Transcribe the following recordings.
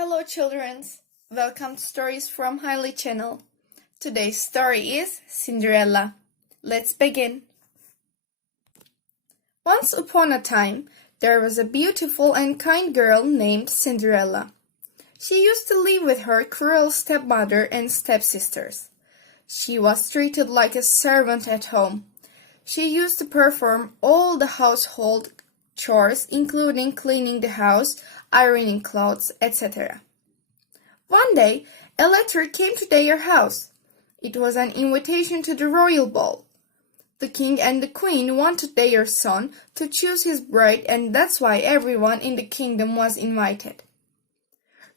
Hello children, welcome to Stories from Hailey channel. Today's story is Cinderella. Let's begin. Once upon a time, there was a beautiful and kind girl named Cinderella. She used to live with her cruel stepmother and stepsisters. She was treated like a servant at home. She used to perform all the household chores, including cleaning the house, ironing clothes, etc. One day, a letter came to their house. It was an invitation to the royal ball. The king and the queen wanted their son to choose his bride, and that's why everyone in the kingdom was invited.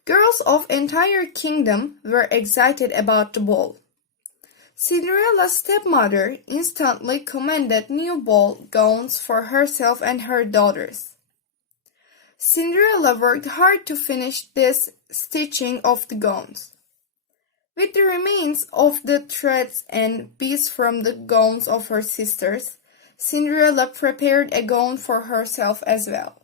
Girls of entire kingdom were excited about the ball. Cinderella's stepmother instantly commanded new ball gowns for herself and her daughters. Cinderella worked hard to finish this stitching of the gowns. With the remains of the threads and beads from the gowns of her sisters, Cinderella prepared a gown for herself as well.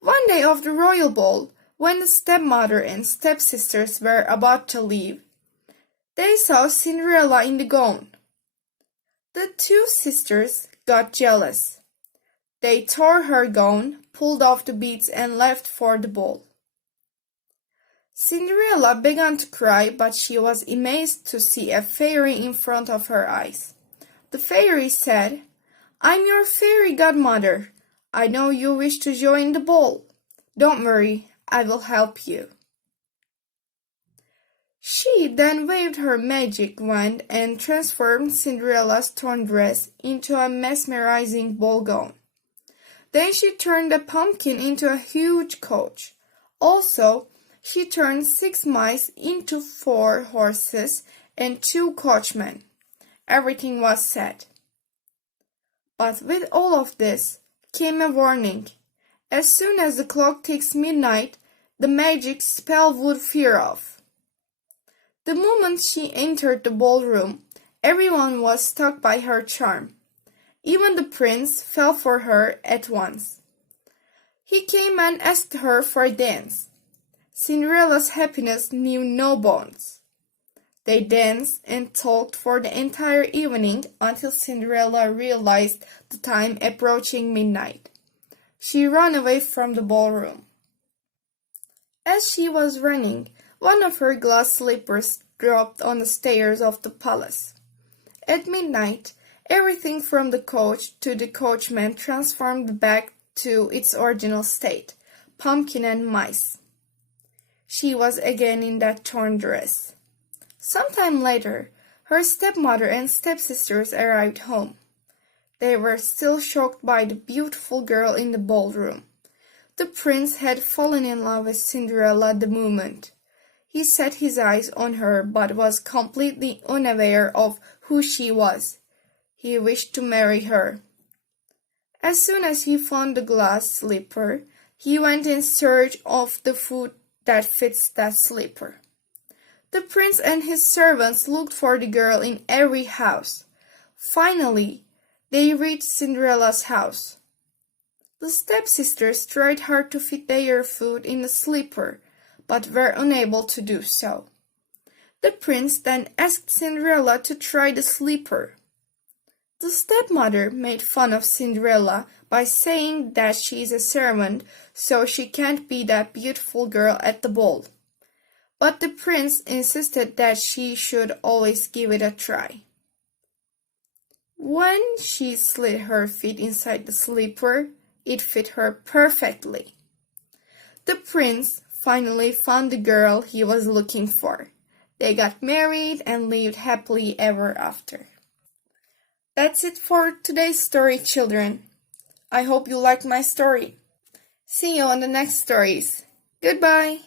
One day of the royal ball, when the stepmother and stepsisters were about to leave, they saw Cinderella in the gown. The two sisters got jealous. They tore her gown, pulled off the beads, and left for the ball. Cinderella began to cry, but she was amazed to see a fairy in front of her eyes. The fairy said, "I'm your fairy godmother. I know you wish to join the ball. Don't worry, I will help you." She then waved her magic wand and transformed Cinderella's torn dress into a mesmerizing ball gown. Then she turned the pumpkin into a huge coach. Also, she turned 6 mice into 4 horses and 2 coachmen. Everything was set. But with all of this came a warning. As soon as the clock ticks midnight, the magic spell would veer off. The moment she entered the ballroom, everyone was struck by her charm. Even the prince fell for her at once. He came and asked her for a dance. Cinderella's happiness knew no bounds. They danced and talked for the entire evening until Cinderella realized the time approaching midnight. She ran away from the ballroom. As she was running, one of her glass slippers dropped on the stairs of the palace. At midnight, everything from the coach to the coachman transformed back to its original state, pumpkin and mice. She was again in that torn dress. Sometime later, her stepmother and stepsisters arrived home. They were still shocked by the beautiful girl in the ballroom. The prince had fallen in love with Cinderella the moment. He set his eyes on her but was completely unaware of who she was. He wished to marry her. As soon as he found the glass slipper, he went in search of the foot that fits that slipper. The prince and his servants looked for the girl in every house. Finally, they reached Cinderella's house. The stepsisters tried hard to fit their foot in the slipper, but were unable to do so. The prince then asked Cinderella to try the slipper. The stepmother made fun of Cinderella by saying that she is a servant, so she can't be that beautiful girl at the ball. But the prince insisted that she should always give it a try. When she slid her feet inside the slipper, it fit her perfectly. The prince finally found the girl he was looking for. They got married and lived happily ever after. That's it for today's story, children. I hope you liked my story. See you on the next stories. Goodbye.